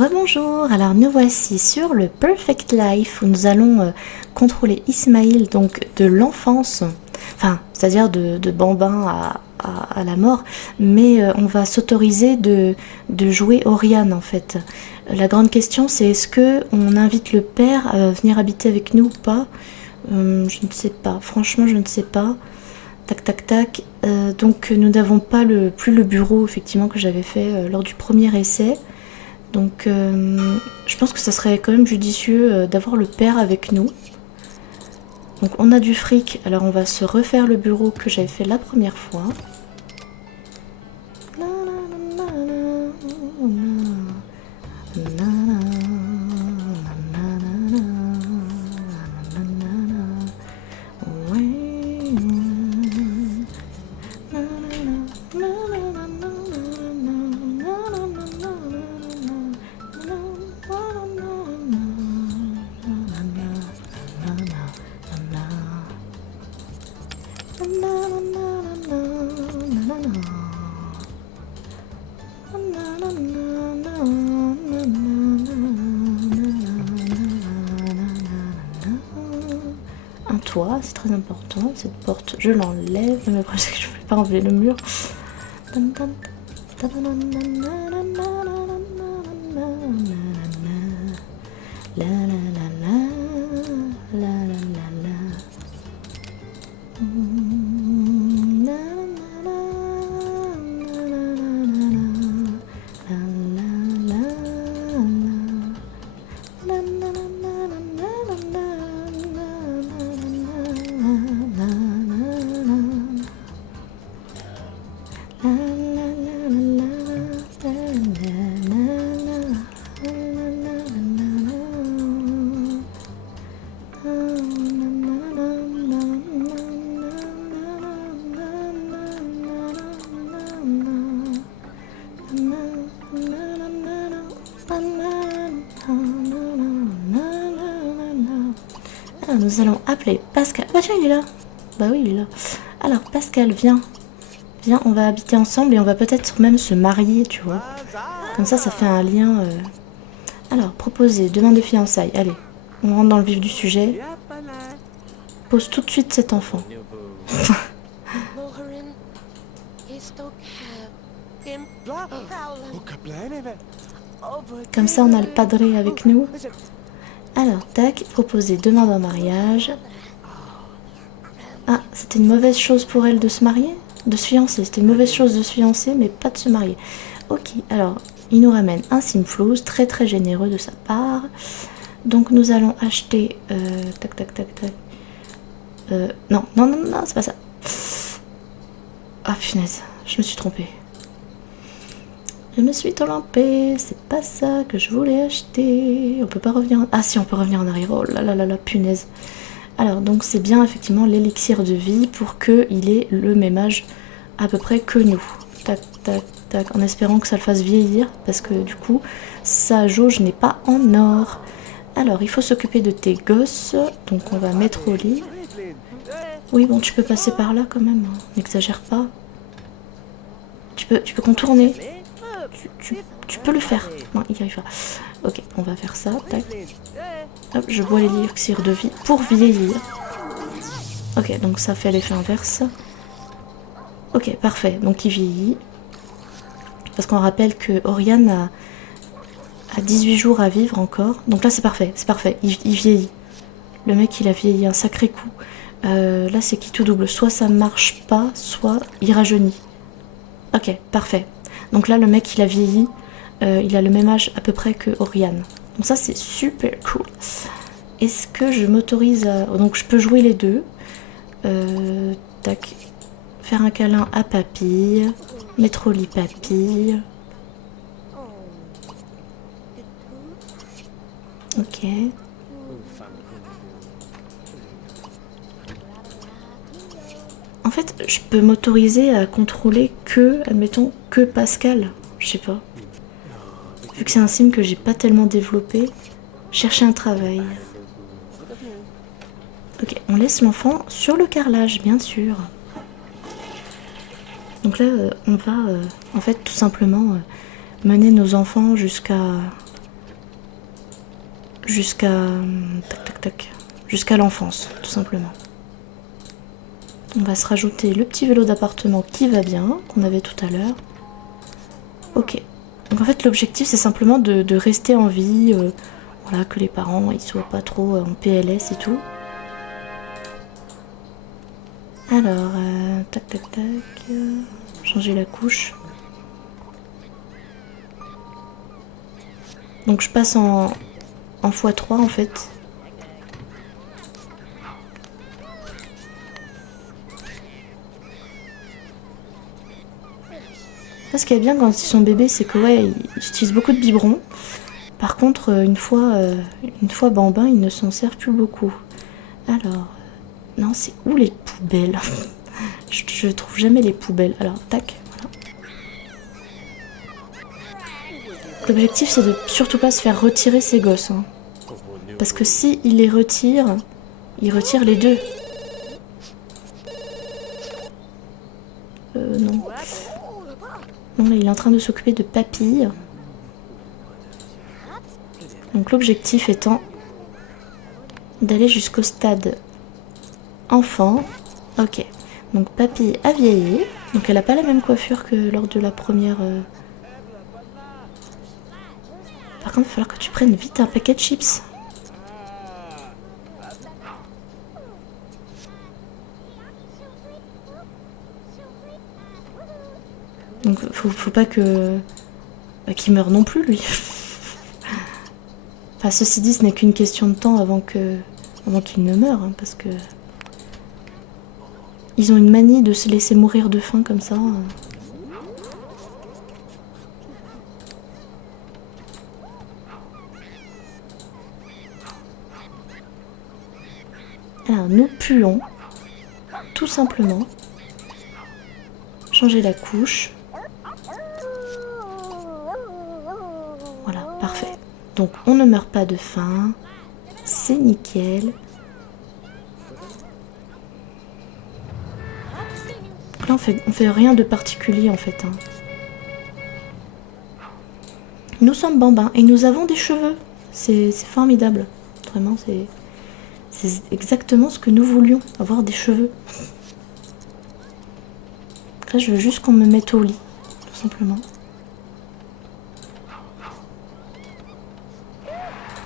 Rebonjour, alors nous voici sur le Perfect Life où nous allons contrôler Ismaïl, donc de l'enfance, enfin c'est-à-dire de bambin à la mort, mais on va s'autoriser de jouer Oriane en fait. La grande question c'est est-ce que on invite le père à venir habiter avec nous ou pas. Je ne sais pas, franchement je ne sais pas. Tac tac tac, donc nous n'avons pas plus le bureau effectivement que j'avais fait lors du premier essai. Donc je pense que ça serait quand même judicieux d'avoir le père avec nous. Donc on a du fric, alors on va se refaire le bureau que j'avais fait la première fois. Un toit, c'est très important. Cette porte, je l'enlève. Mais le problème, c'est que je ne voulais pas enlever le mur. Alors, nous allons appeler Pascal. Bah tiens, il est là. Bah oui, il est là. Alors, Pascal, viens. Viens, on va habiter ensemble et on va peut-être même se marier, tu vois. Comme ça fait un lien. Alors, proposer, demande de fiançailles. Allez, on rentre dans le vif du sujet. Pose tout de suite cet enfant. Comme ça, on a le padré avec nous. Alors, tac, proposer, demande en mariage. Ah, c'était une mauvaise chose pour elle de se marier? De se fiancer, c'était une mauvaise chose de se fiancer, mais pas de se marier. Ok, alors, il nous ramène un Simflouz, très très généreux de sa part. Donc nous allons acheter... tac tac tac tac. Non, non, non, non, c'est pas ça. Ah, punaise, je me suis trompée. Je me suis trompée, c'est pas ça que je voulais acheter. On peut pas revenir... Ah si, on peut revenir en arrière. Oh là là là là, punaise. Alors, donc c'est bien effectivement l'élixir de vie pour qu'il ait le même âge à peu près que nous. Tac, tac, tac, en espérant que ça le fasse vieillir, parce que du coup, sa jauge n'est pas en or. Alors, il faut s'occuper de tes gosses, donc on va mettre au lit. Oui, bon, tu peux passer par là quand même, hein. N'exagère pas. Tu peux contourner. Tu peux le faire. Non, il y arrive pas. Ok, on va faire ça, tac. Hop, je bois l'élixir de vie pour vieillir. Ok, donc ça fait l'effet inverse. Ok, parfait. Donc il vieillit. Parce qu'on rappelle que Oriane a 18 jours à vivre encore. Donc là c'est parfait, c'est parfait. Il vieillit. Le mec il a vieilli un sacré coup. Là c'est qui tout double. Soit ça marche pas, soit il rajeunit. Ok, parfait. Donc là le mec il a vieilli. Il a le même âge à peu près que Oriane. Donc ça c'est super cool. Est-ce que je m'autorise à... Donc je peux jouer les deux. Tac. Faire un câlin à papy. Mettre au lit papy. Ok. En fait, je peux m'autoriser à contrôler que, admettons, que Pascal. Je sais pas. Vu que c'est un sim que j'ai pas tellement développé. Chercher un travail. Ok, on laisse l'enfant sur le carrelage, bien sûr. Donc là, on va, en fait, tout simplement mener nos enfants jusqu'à jusqu'à... tac tac tac. Jusqu'à l'enfance, tout simplement. On va se rajouter le petit vélo d'appartement qui va bien, qu'on avait tout à l'heure. Ok. Donc en fait l'objectif c'est simplement de rester en vie, voilà, que les parents ils soient pas trop en PLS et tout. Alors, tac tac tac, changer la couche. Donc je passe en x3 en fait. Là, ce qui est bien quand ils sont bébés, c'est que ouais, ils utilisent beaucoup de biberons. Par contre, une fois bambins, ils ne s'en servent plus beaucoup. Alors, non, c'est où les poubelles? Je trouve jamais les poubelles. Alors, tac, voilà. L'objectif, c'est de surtout pas se faire retirer ces gosses. Hein. Parce que si il les retire, il retire les deux. Non. Non, là, il est en train de s'occuper de Papille. Donc l'objectif étant d'aller jusqu'au stade enfant. Ok. Donc Papille a vieilli. Donc elle n'a pas la même coiffure que lors de la première... Par contre, il va falloir que tu prennes vite un paquet de chips. Donc faut pas que... qu'il meure non plus, lui. Enfin, ceci dit, ce n'est qu'une question de temps avant qu'il ne meure, hein, parce que... Ils ont une manie de se laisser mourir de faim comme ça. Alors, nous puons, tout simplement, changer la couche. Voilà, parfait. Donc, on ne meurt pas de faim. C'est nickel. Là, on fait rien de particulier, en fait. Hein. Nous sommes bambins et nous avons des cheveux. C'est formidable. Vraiment, c'est exactement ce que nous voulions, avoir des cheveux. Là, je veux juste qu'on me mette au lit, tout simplement.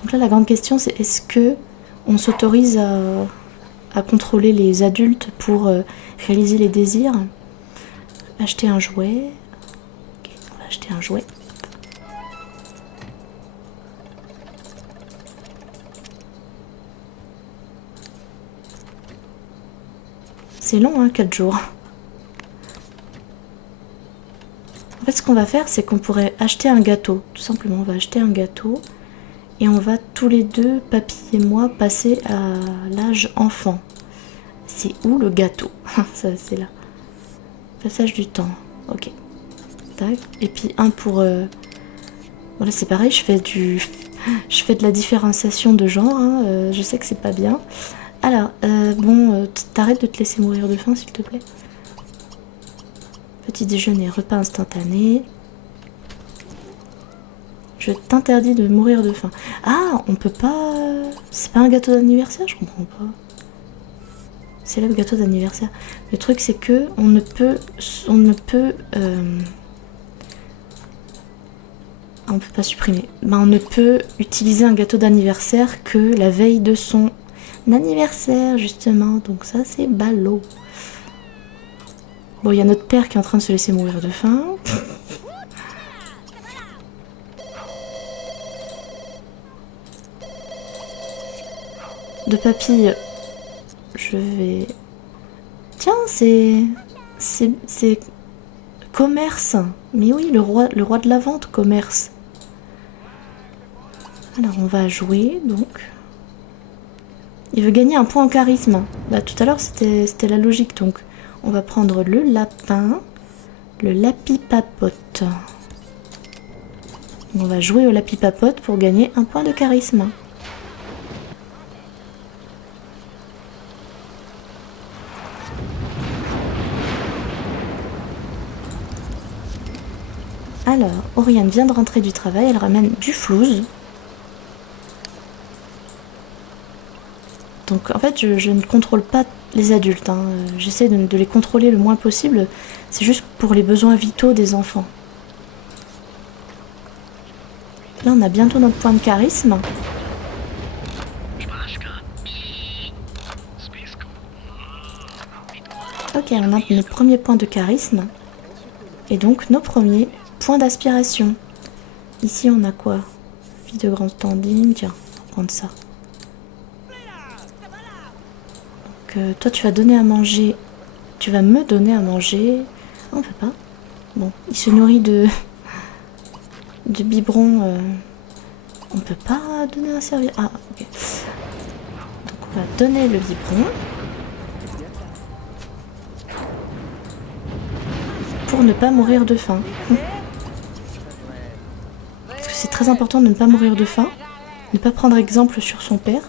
Donc là, la grande question, c'est est-ce que on s'autorise à contrôler les adultes pour réaliser les désirs? Acheter un jouet. Ok, on va acheter un jouet. C'est long, hein, 4 jours. En fait, ce qu'on va faire, c'est qu'on pourrait acheter un gâteau. Tout simplement, on va acheter un gâteau. Et on va tous les deux, Papy et moi, passer à l'âge enfant. C'est où le gâteau? Ça, c'est là. Passage du temps. Ok. Tac. Et puis un pour... Voilà, c'est pareil, je fais de la différenciation de genre. Hein. Je sais que c'est pas bien. Alors, bon, t'arrêtes de te laisser mourir de faim, s'il te plaît. Petit déjeuner, repas instantané. Je t'interdis de mourir de faim. Ah, on peut pas... C'est pas un gâteau d'anniversaire, je comprends pas. C'est là le gâteau d'anniversaire. Le truc, c'est que on ne peut pas supprimer. Ben, on ne peut utiliser un gâteau d'anniversaire que la veille de son anniversaire, justement. Donc ça, c'est ballot. Bon, il y a notre père qui est en train de se laisser mourir de faim. De Papille, je vais... Tiens, c'est commerce. Mais oui, le roi de la vente, commerce. Alors, on va jouer, donc. Il veut gagner un point en charisme. Là, tout à l'heure, c'était la logique, donc. On va prendre le lapin, le lapipapote. On va jouer au lapipapote pour gagner un point de charisme. Alors, Oriane vient de rentrer du travail, elle ramène du flouze. Donc en fait, je ne contrôle pas les adultes. Hein. J'essaie de les contrôler le moins possible. C'est juste pour les besoins vitaux des enfants. Là, on a bientôt notre point de charisme. Ok, on a notre premier point de charisme. Et donc nos premiers points d'aspiration. Ici, on a quoi? Vie de grand standing. Tiens, on va prendre ça. Donc, toi, tu vas donner à manger. Tu vas me donner à manger. Ah, on peut pas. Bon, il se nourrit de biberon. On peut pas donner un service. Ah, ok. Donc, on va donner le biberon. Pour ne pas mourir de faim. Parce que c'est très important de ne pas mourir de faim. Ne pas prendre exemple sur son père.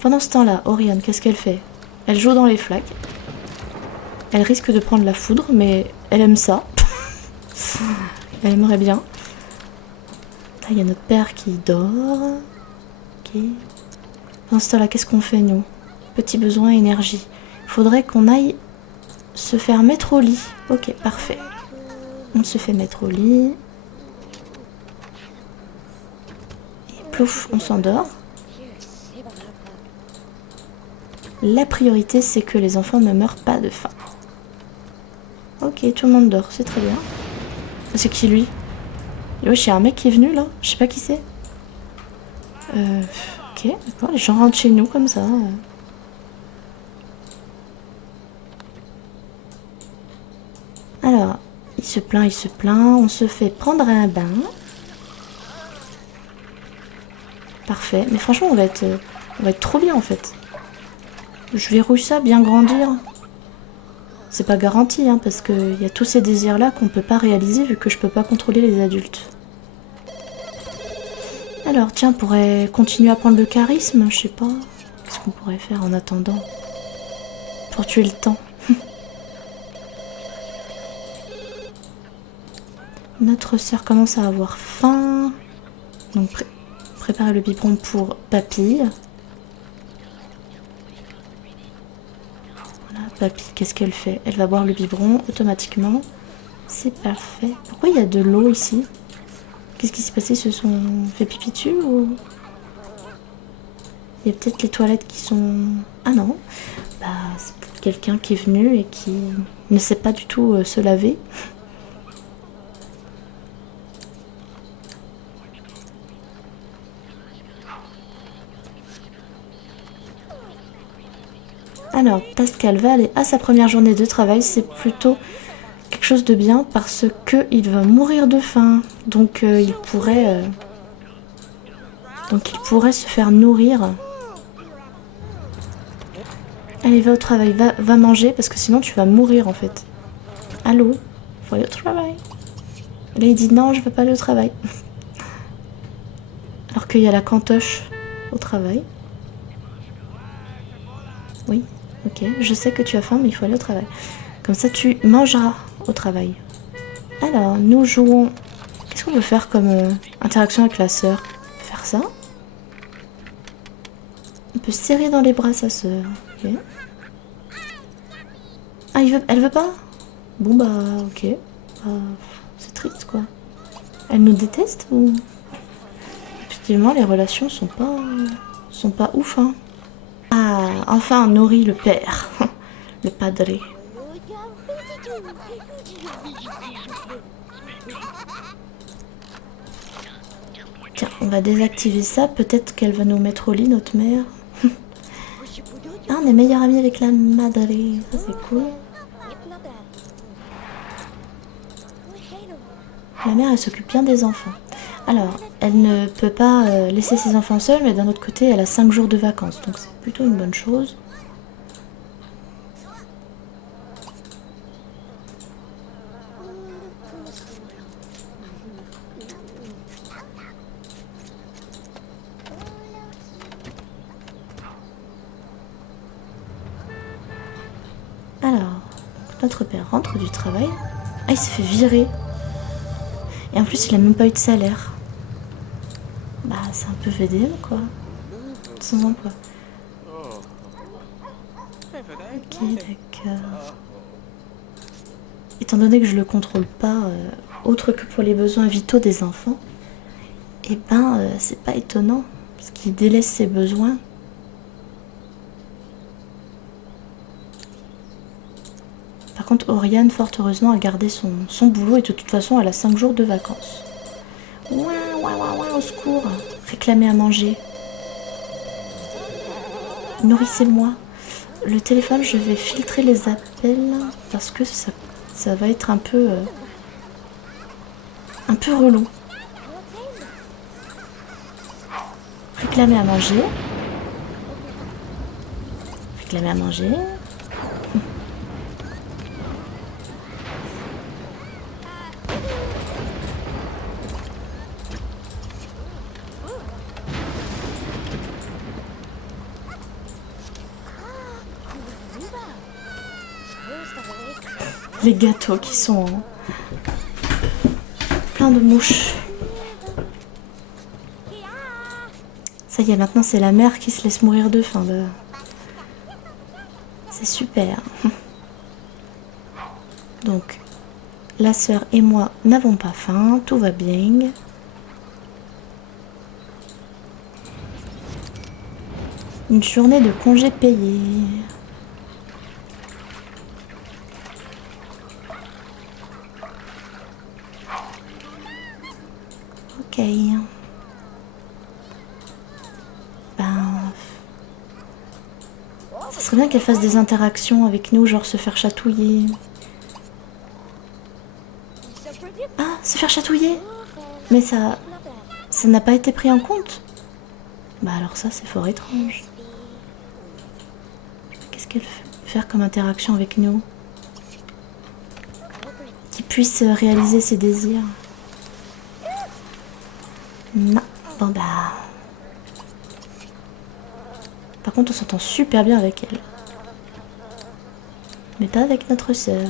Pendant ce temps-là, Oriane, qu'est-ce qu'elle fait? Elle joue dans les flaques. Elle risque de prendre la foudre, mais elle aime ça. Elle aimerait bien. Là, il y a notre père qui dort. Ok. Pendant ce temps-là, qu'est-ce qu'on fait, nous? Petit besoin, énergie. Il faudrait qu'on aille se faire mettre au lit. Ok, parfait. On se fait mettre au lit. Et plouf, on s'endort. La priorité, c'est que les enfants ne meurent pas de faim. Ok, tout le monde dort, c'est très bien. C'est qui, lui? Wesh, il y a un mec qui est venu, là. Je sais pas qui c'est. Ok, d'accord. Les gens rentrent chez nous, comme ça. Alors, il se plaint. On se fait prendre un bain. Parfait. Mais franchement, on va être trop bien, en fait. Je verrouille ça, bien grandir. C'est pas garanti, hein, parce qu'il y a tous ces désirs-là qu'on peut pas réaliser vu que je peux pas contrôler les adultes. Alors, tiens, on pourrait continuer à prendre le charisme, je sais pas. Qu'est-ce qu'on pourrait faire en attendant? Pour tuer le temps. Notre sœur commence à avoir faim. Donc, préparer le biberon pour Papy. Papy, qu'est-ce qu'elle fait? Elle va boire le biberon automatiquement. C'est parfait. Pourquoi il y a de l'eau ici? Qu'est-ce qui s'est passé? Ils se sont fait pipi dessus ou... Il y a peut-être les toilettes qui sont... Ah non. Bah, c'est peut-être quelqu'un qui est venu et qui ne sait pas du tout se laver. Alors, Pascal va aller à sa première journée de travail. C'est plutôt quelque chose de bien parce que il va mourir de faim. Donc, il pourrait se faire nourrir. Allez, va au travail, va manger parce que sinon tu vas mourir en fait. Allô? Faut aller au travail. Là, il dit non, je veux pas aller au travail. Alors qu'il y a la cantoche au travail. Oui. Ok, je sais que tu as faim, mais il faut aller au travail. Comme ça, tu mangeras au travail. Alors, nous jouons... Qu'est-ce qu'on peut faire comme interaction avec la sœur? On peut faire ça. On peut serrer dans les bras sa sœur. Ok. Ah, elle veut pas? Bon, bah, ok. C'est triste, quoi. Elle nous déteste ou... Effectivement, les relations sont pas ouf, hein. Ah, enfin on nourrit le père, le padre. Tiens, on va désactiver ça. Peut-être qu'elle va nous mettre au lit, notre mère. Ah, on est meilleurs amis avec la madre. Ça, c'est cool. La mère, elle s'occupe bien des enfants. Alors, elle ne peut pas laisser ses enfants seuls, mais d'un autre côté, elle a 5 jours de vacances. Donc c'est plutôt une bonne chose. Alors, notre père rentre du travail. Ah, il s'est fait virer. Et en plus, il a même pas eu de salaire. Bah, c'est un peu VDM, quoi. Sans emploi. Ok, d'accord. Étant donné que je le contrôle pas, autre que pour les besoins vitaux des enfants, eh ben, c'est pas étonnant, parce qu'il délaisse ses besoins. Par contre, Oriane, fort heureusement, a gardé son boulot et de toute façon, elle a 5 jours de vacances. Ouin, ouin, ouin, ouin, au secours. Réclamez à manger. Nourrissez-moi. Le téléphone, je vais filtrer les appels parce que ça va être un peu relou. Réclamez à manger. Réclamez à manger. Les gâteaux qui sont pleins de mouches. Ça y est, maintenant c'est la mère qui se laisse mourir de faim. Bah. C'est super. Donc, la sœur et moi n'avons pas faim, tout va bien. Une journée de congé payé. Ok. Ben... Ça serait bien qu'elle fasse des interactions avec nous, genre se faire chatouiller. Ah, se faire chatouiller. Mais ça n'a pas été pris en compte. Bah alors ça, c'est fort étrange. Qu'est-ce qu'elle fait faire comme interaction avec nous? Qui puisse réaliser ses désirs. Non. Bon bah... Par contre, on s'entend super bien avec elle. Mais pas avec notre sœur.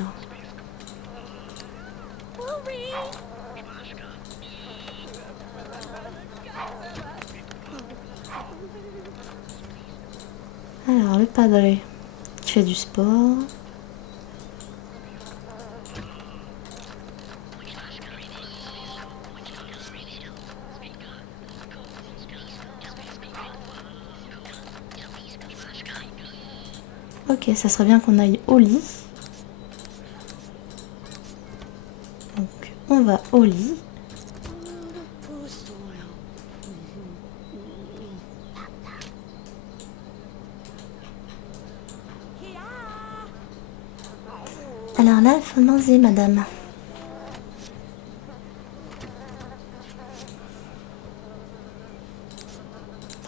Alors, le padre qui fait du sport. Ok, ça serait bien qu'on aille au lit. Donc, on va au lit. Alors là, il faut manger, madame.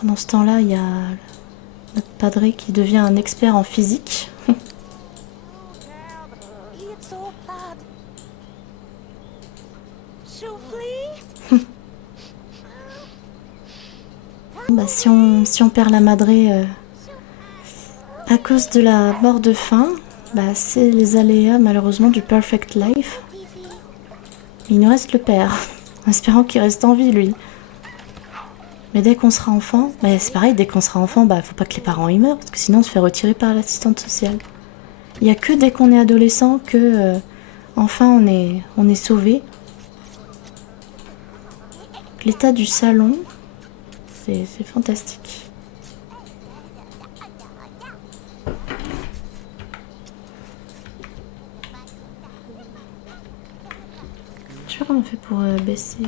Pendant ce temps-là, il y a notre padre qui devient un expert en physique. Bah, si on perd la madré à cause de la mort de faim, bah, c'est les aléas malheureusement du perfect life. Il nous reste le père, en espérant qu'il reste en vie lui. Mais dès qu'on sera enfant, bah, c'est pareil, dès qu'on sera enfant, bah, faut pas que les parents y meurent, parce que sinon on se fait retirer par l'assistante sociale. Il n'y a que dès qu'on est adolescent que enfin on est sauvé. L'état du salon, c'est fantastique. Je sais pas comment on fait pour baisser.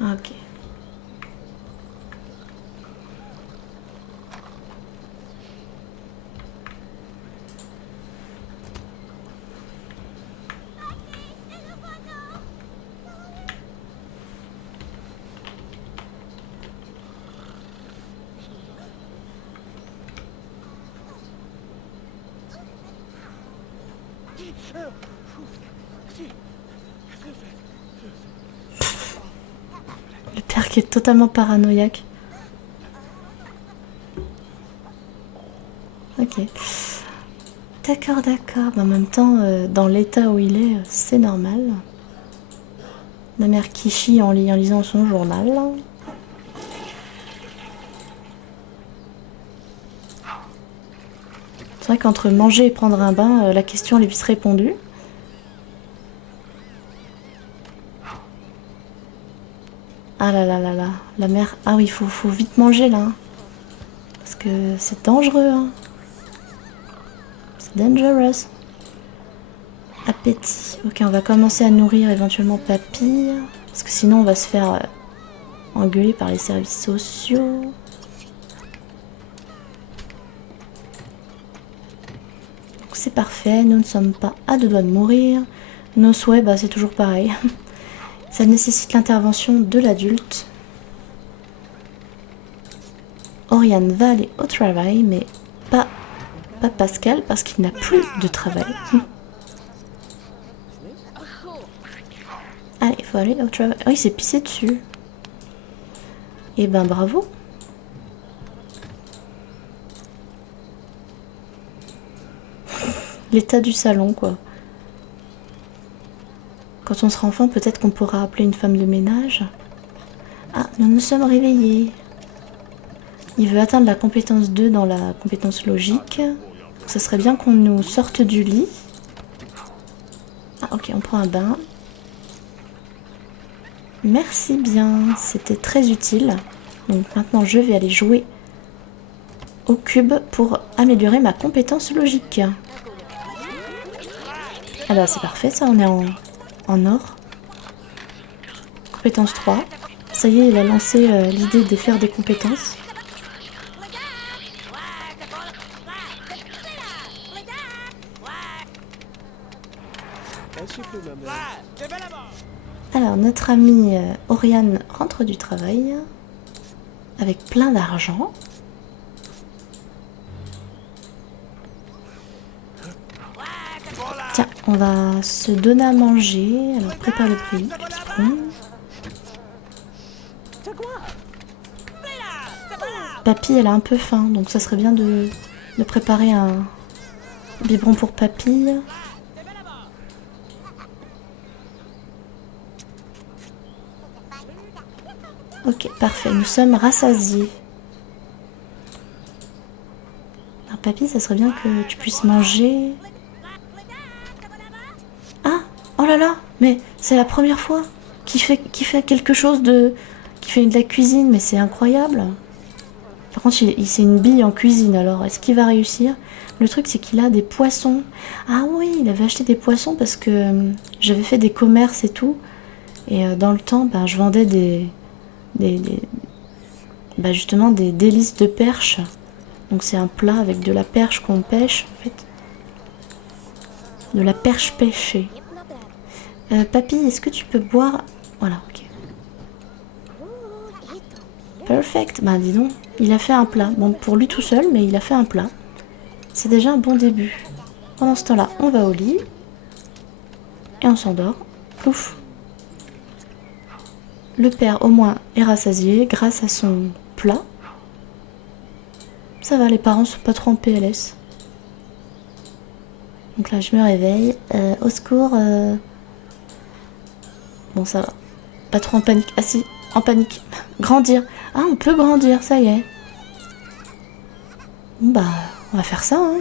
Ah ok. Le père qui est totalement paranoïaque. Ok. D'accord, d'accord. Mais en même temps, dans l'état où il est, c'est normal. La mère qui chie en lisant son journal. C'est vrai qu'entre manger et prendre un bain, la question elle est vite répondue. Ah là là là là, la mère... Ah oui, faut vite manger là. Parce que c'est dangereux. Hein. C'est dangerous. Appétit. Ok, on va commencer à nourrir éventuellement Papy. Parce que sinon on va se faire engueuler par les services sociaux. Donc c'est parfait, nous ne sommes pas à deux doigts de mourir. Nos souhaits, bah, c'est toujours pareil. Ça nécessite l'intervention de l'adulte. Oriane va aller au travail, mais pas Pascal, parce qu'il n'a plus de travail. Allez, il faut aller au travail. Oh, il s'est pissé dessus. Eh ben, bravo. L'état du salon, quoi. Quand on sera enfant, peut-être qu'on pourra appeler une femme de ménage. Ah, nous nous sommes réveillés. Il veut atteindre la compétence 2 dans la compétence logique. Ça serait bien qu'on nous sorte du lit. Ah, ok, on prend un bain. Merci bien, c'était très utile. Donc maintenant, je vais aller jouer au cube pour améliorer ma compétence logique. Ah bah c'est parfait, ça, on est en or. Compétence 3. Ça y est, il a lancé l'idée de faire des compétences. Alors, notre amie Oriane rentre du travail avec plein d'argent. Tiens, on va se donner à manger. Alors, prépare le prix. Papy, elle a un peu faim, donc ça serait bien de préparer un biberon pour Papy. Ok, parfait, nous sommes rassasiés. Alors, Papy, ça serait bien que tu puisses manger. Ah, oh là là, mais c'est la première fois qu'il fait quelque chose de... qui fait de la cuisine, mais c'est incroyable. Par contre, c'est une bille en cuisine, alors est-ce qu'il va réussir? Le truc, c'est qu'il a des poissons. Ah oui, il avait acheté des poissons parce que j'avais fait des commerces et tout. Et dans le temps, ben, je vendais justement des délices de perche. Donc c'est un plat avec de la perche qu'on pêche, en fait. De la perche pêchée. Papy, est-ce que tu peux boire... Voilà, ok. Perfect. Bah dis donc, il a fait un plat. Bon, pour lui tout seul, mais il a fait un plat. C'est déjà un bon début. Pendant ce temps-là, on va au lit. Et on s'endort. Pouf. Le père, au moins, est rassasié grâce à son plat. Ça va, les parents sont pas trop en PLS. Donc là, je me réveille. Au secours. Bon, ça va. Pas trop en panique. Ah si, en panique. Grandir. Ah, on peut grandir, ça y est. Bon, bah, on va faire ça, hein.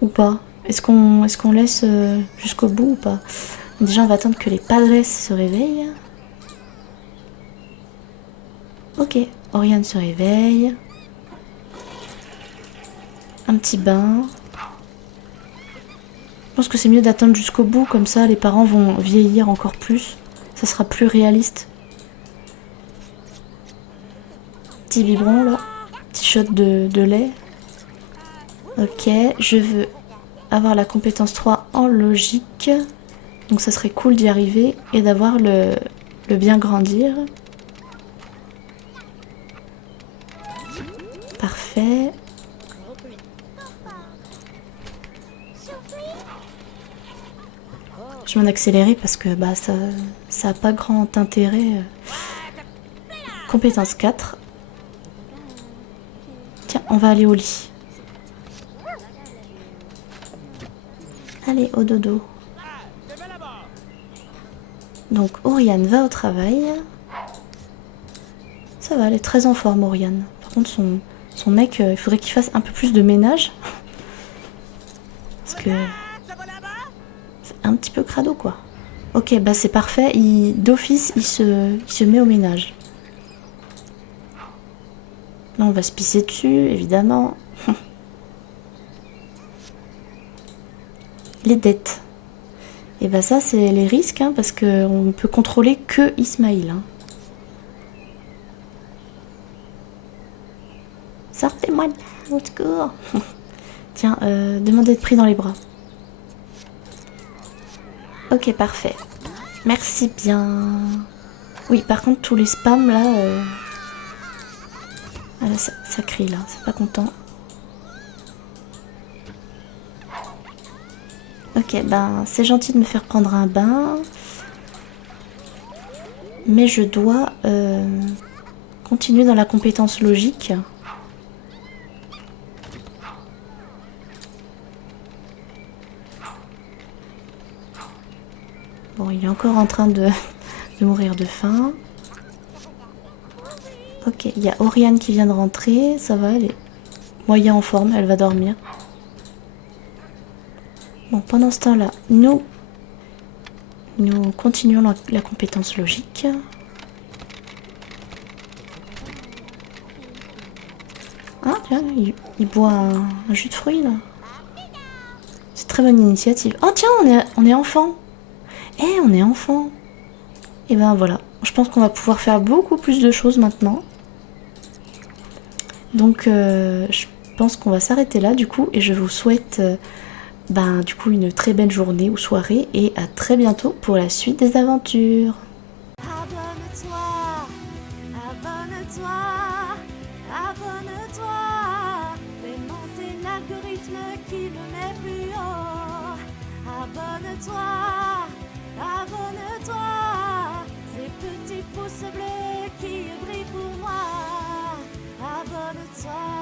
Ou pas? Est-ce qu'on laisse jusqu'au bout ou pas? Déjà, on va attendre que les padres se réveillent. Ok, Oriane se réveille. Un petit bain. Je pense que c'est mieux d'attendre jusqu'au bout, comme ça les parents vont vieillir encore plus. Ça sera plus réaliste. Petit biberon là. Petit shot de lait. Ok, je veux avoir la compétence 3 en logique. Donc ça serait cool d'y arriver et d'avoir le bien grandir. Parfait. Je vais m'en accélérer parce que bah, ça a pas grand intérêt. Compétence 4. Tiens, on va aller au lit. Allez, au dodo. Donc, Oriane va au travail. Ça va, elle est très en forme, Oriane. Par contre, son Son mec, il faudrait qu'il fasse un peu plus de ménage. Parce que c'est un petit peu crado, quoi. Ok, bah c'est parfait. D'office, il se met au ménage. Là, on va se pisser dessus, évidemment. Les dettes. Et bah ça, c'est les risques, hein, parce qu'on ne peut contrôler que Ismaïl. Hein. Sortez-moi de là, au secours. Tiens, demandez d'être pris dans les bras. Ok, parfait. Merci bien. Oui, par contre, tous les spams, là... Ah là, ça crie, là. C'est pas content. Ok, ben, c'est gentil de me faire prendre un bain. Mais je dois continuer dans la compétence logique. Bon, il est encore en train de mourir de faim. Ok, il y a Oriane qui vient de rentrer. Ça va, elle est moyen en forme, elle va dormir. Bon, pendant ce temps-là, nous continuons la compétence logique. Ah, tiens, il boit un jus de fruits, là. C'est très bonne initiative. Oh, tiens, on est enfant. Eh, on est enfant. Et ben voilà. Je pense qu'on va pouvoir faire beaucoup plus de choses maintenant. Donc, je pense qu'on va s'arrêter là, du coup. Et je vous souhaite, du coup, une très belle journée ou soirée. Et à très bientôt pour la suite des aventures. Abonne-toi, abonne-toi, abonne-toi. Fais monter l'algorithme qui me met plus haut. Abonne-toi, abonne-toi. Ces petits pouces bleus qui brillent pour moi. Abonne-toi.